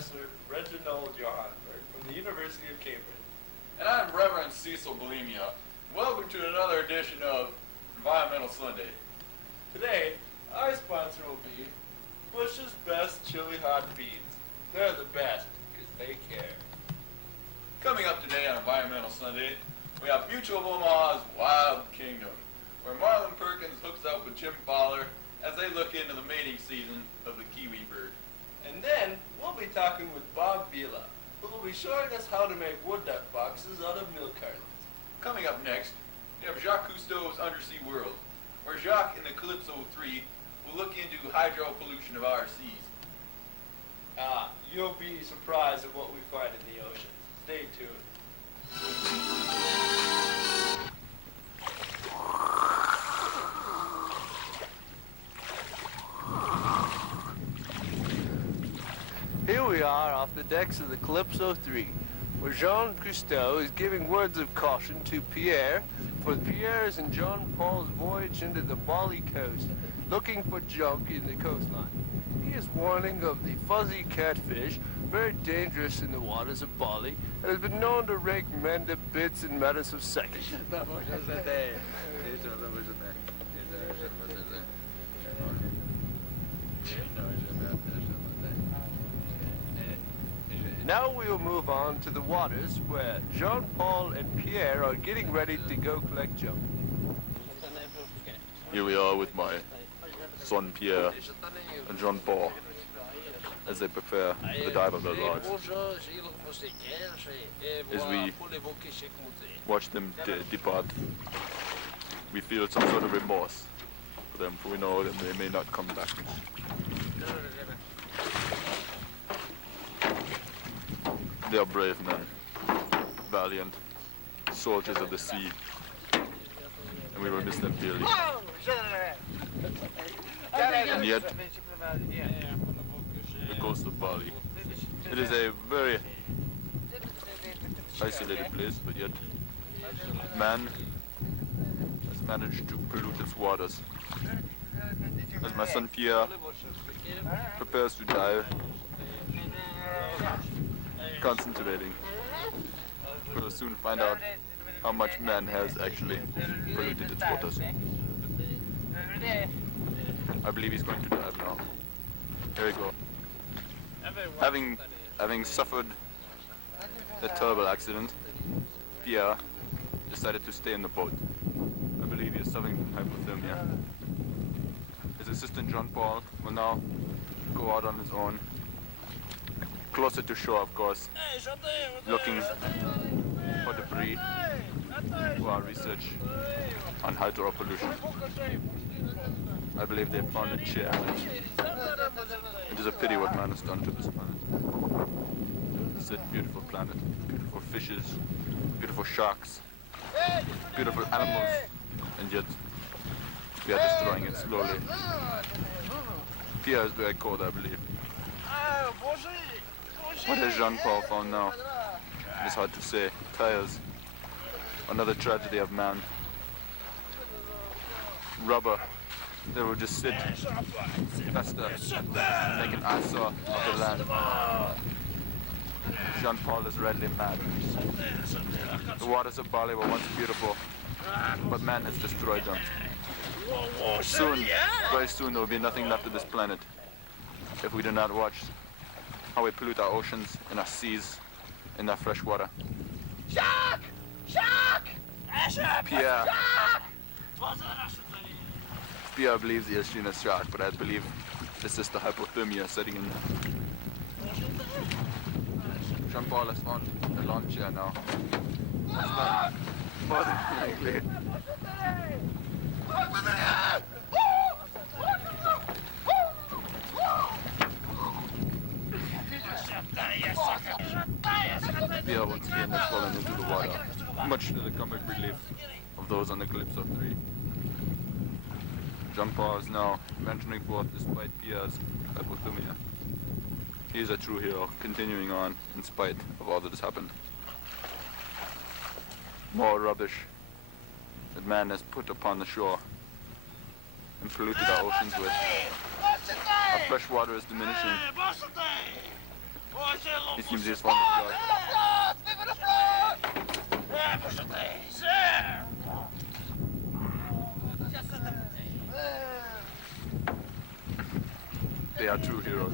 Professor Reginald Johanberg from the University of Cambridge. And I'm Reverend Cecil Bulemia. Welcome to another edition of Environmental Sunday. Today, our sponsor will be Bush's Best Chili Hot Beans. They're the best because they care. Coming up today on Environmental Sunday, we have Mutual of Omaha's Wild Kingdom, where Marlon Perkins hooks up with Jim Fowler as they look into the mating season of the kiwi bird. And then, we'll be talking with Bob Vila, who will be showing us how to make wood duck boxes out of milk cartons. Coming up next, we have Jacques Cousteau's Undersea World, where Jacques in the Calypso 3 will look into hydro pollution of our seas. You'll be surprised at what we find in the ocean. Stay tuned. Here we are off the decks of the Calypso 3, where Jacques Cousteau is giving words of caution to Pierre for Pierre's and John-Paul's voyage into the Bali coast, looking for junk in the coastline. He is warning of the fuzzy catfish, very dangerous in the waters of Bali, and has been known to rake men to bits in matters of seconds. Now we will move on to the waters where Jean-Paul and Pierre are getting ready to go collect junk. Here we are with my son Pierre and John-Paul as they prepare the dive of their lives. As we watch them depart, we feel some sort of remorse for them, for we know that they may not come back. They are brave men, valiant soldiers of the sea, and we will miss them dearly. And yet, the coast of Bali, it is a very isolated place, but yet man has managed to pollute its waters. As my son Pierre prepares to dive, concentrating, we will soon find out how much man has actually polluted its waters. I believe he's going to dive now. Here we go. Having suffered a terrible accident, Pierre decided to stay in the boat. I believe he is suffering from hypothermia. His assistant John-Paul will now go out on his own, closer to shore, of course, looking for debris for our research on hydro pollution. I believe they found a chair. It is a pity what man has done to this planet. It's a beautiful planet, beautiful fishes, beautiful sharks, beautiful animals, and yet we are destroying it slowly. Pierre is very cold, I believe. What has Jean-Paul found now? It is hard to say. Tires. Another tragedy of man. Rubber. They will just sit, fester, make an eyesore of the land. Jean-Paul is redly mad. The waters of Bali were once beautiful, but man has destroyed them. Soon, very soon, there will be nothing left of this planet if we do not watch how we pollute our oceans and our seas and our fresh water. Jacques! Jacques! Pierre. Pierre believes he has seen a shark, but I believe this is the hypothermia setting in. Jean-Paul has found a lawn chair now. That's not more than likely. Pierre once again has fallen into the water, much to the comic relief of those on the Calypso 3. Jean-Paul is now venturing forth despite Pierre's hypothermia. He is a true hero, continuing on in spite of all that has happened. More rubbish that man has put upon the shore and polluted our oceans with. Our fresh water is diminishing. He seems just fond of George. They are true heroes,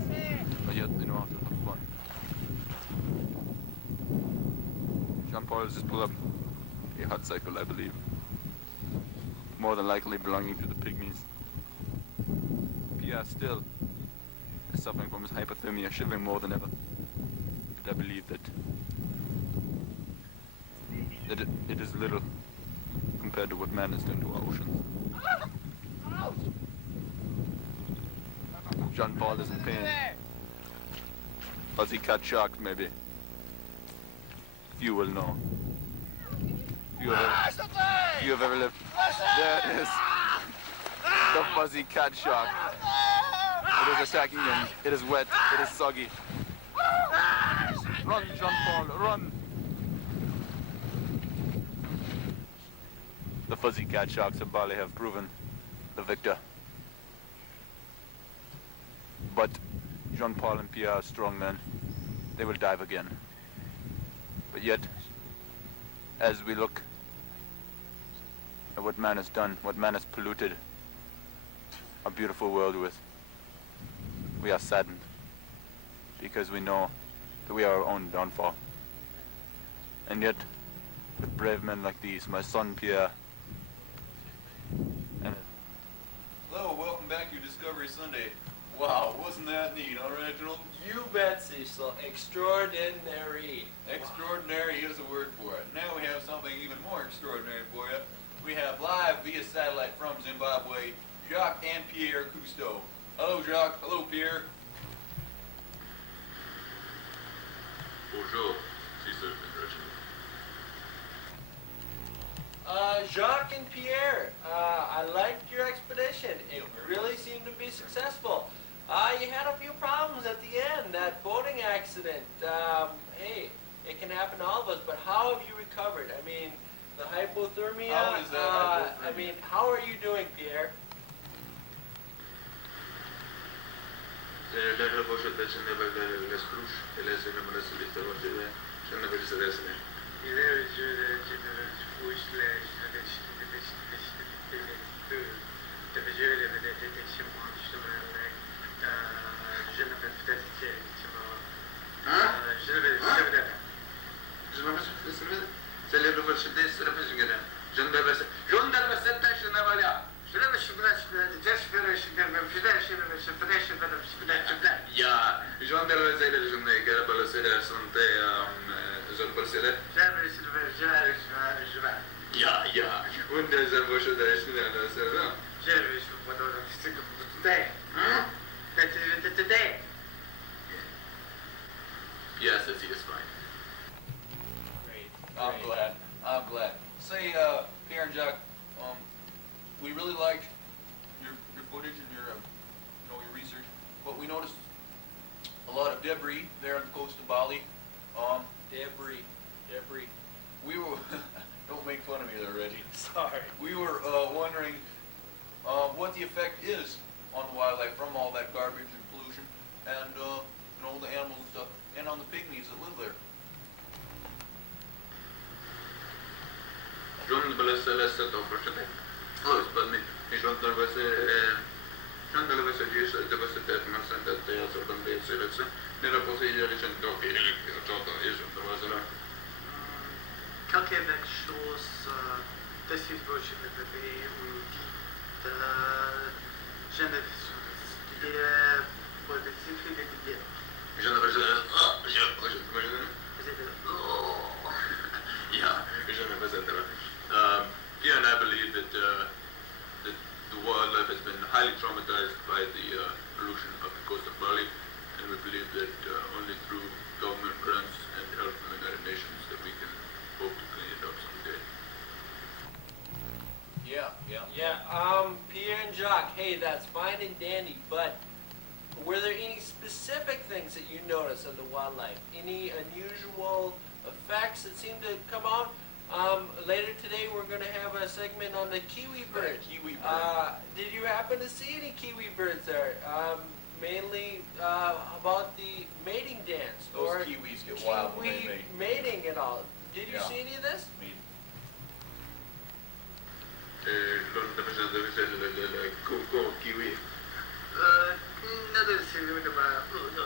but yet they know how to have fun. Jean-Paul has just pulled up a hot cycle, I believe. More than likely belonging to the pygmies. Pierre still is suffering from his hypothermia, shivering more than ever. But I believe that it is little compared to what man has done to our oceans. Jean-Paul is in pain. Fuzzy cat shark, maybe. Few will know. Few have ever lived. There it is. The fuzzy cat shark. It is attacking him. It is wet. It is soggy. Run, Jean-Paul, run! The fuzzy cat sharks of Bali have proven the victor. But Jean-Paul and Pierre are strong men. They will dive again. But yet, as we look at what man has done, what man has polluted our beautiful world with, we are saddened because we know that we are our own downfall. And yet, with brave men like these, my son Pierre, and Hello, welcome back to Discovery Sunday. Wow, wasn't that neat, huh, Reginald? You bet, Cecil. Extraordinary. Extraordinary is the word for it. Now we have something even more extraordinary for you. We have live via satellite from Zimbabwe, Jacques and Pierre Cousteau. Hello, Jacques. Hello, Pierre. Bonjour, Cecil and Reginald. Jacques and Pierre, I liked your expedition. It really seemed to be successful. You had a few problems at the end, that boating accident. Hey, it can happen to all of us, but how have you recovered? I mean, the hypothermia. How is that hypothermia? I mean, how are you doing, Pierre? Yes, he is fine. Great. I'm glad. Say, Pierre and Jacques, we really liked your footage and your research, but we noticed a lot of debris there on the coast of Bali. Debris. We were, don't make fun of me there, Reggie. Sorry. We were wondering what the effect is on the wildlife from all that garbage and pollution, and the animals and stuff, and on the pygmies that live there. Quelques choses de cette voiture de bébé ou dit je ne suis pour des cycles de bière. Pierre and I believe that the wildlife has been highly traumatized by the pollution of the coast of Bali, and we believe that only through government grants and help from the United Nations that we can hope to clean it up someday. Yeah. Pierre and Jacques, hey, that's fine and dandy, but were there any specific things that you noticed of the wildlife? Any unusual effects that seem to come out? Later today we're going to have a segment on the kiwi bird. Kiwi bird. Did you happen to see any kiwi birds there? Mainly about the mating dance, or kiwis get wild when they kiwi mate. mating and all. Did you Yeah. see any of this? Non facendo con kiwi. Another thing about no,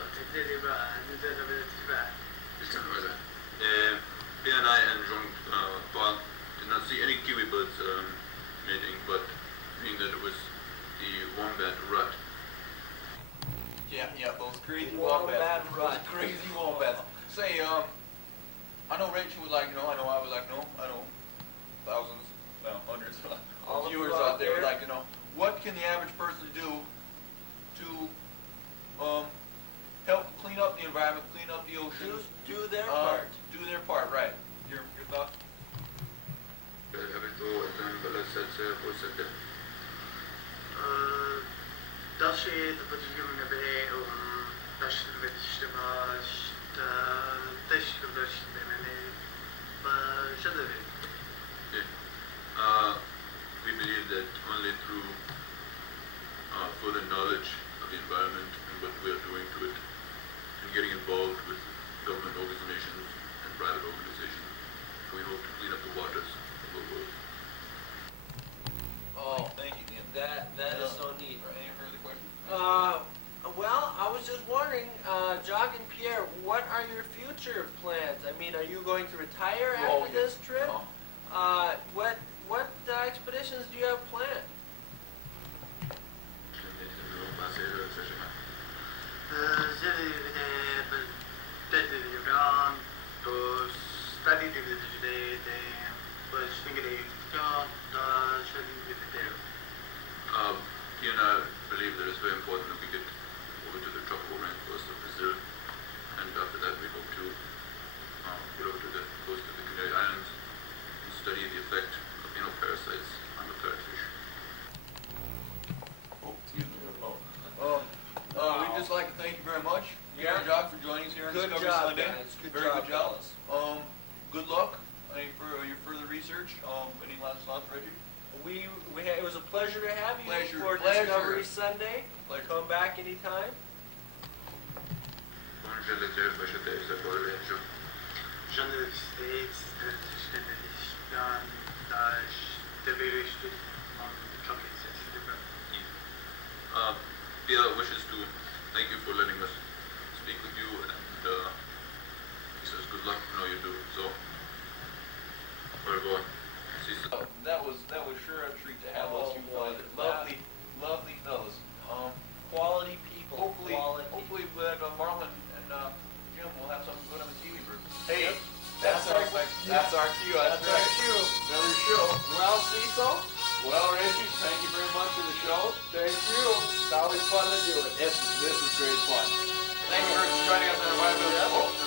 Pierre and I and Jean-Paul did not see any kiwi birds mating, but being that it was the wombat rut. Yeah, those crazy Wombat wombats. rut. Those crazy wombats. Say, I know Rachel would like to know, I know I would like to know, I know thousands, well, hundreds All of of viewers you out out there would there. like to know, what can the average person do to help clean up the environment, clean up the oceans? Do their part. Do their part, right. Your thoughts? Dat je dat je me bij dat je met stemmen dat je dat je We believe that only through further knowledge of the environment and what we are doing to it, and getting involved with government organizations and private organizations, we hope to clean up the waters of the world. Oh, thank you, Ian. That is so neat. Any further questions? Well, I was just wondering, Jacques and Pierre, what are your future plans? I mean, are you going to retire after this trip? No. What expeditions do you have planned? He and I believe that it's very important that we get over to the tropical rainforest of Brazil, and after that we hope to get over to the coast of the Canary Islands and study the effect of parasites on the parrotfish. Oh, excuse me. We'd just like to thank you very much, Pierre and Jacques, for joining us here on Good Discovery job, Sunday. guys. Very good job. Good luck for your further research. Any last thoughts, Reggie? It was a pleasure to have you for Pleasure. Discovery Sunday. Pleasure. Come back anytime. United States, Pierre wishes to thank you for letting us speak with you, and he says good luck. I know you do. So, au revoir. Cecil. That was sure a treat to have those two fellas. Lovely fellas. Quality people. Hopefully, Marlon and Jim will have something good on the TV group. Hey, Yep. that's our cue. That's our cue. Another show. Well, Cecil, Well, Reggie, thank you very much for the show. thank you. It's always fun to do it. This is great fun. Thank you for joining us on our Environmental School.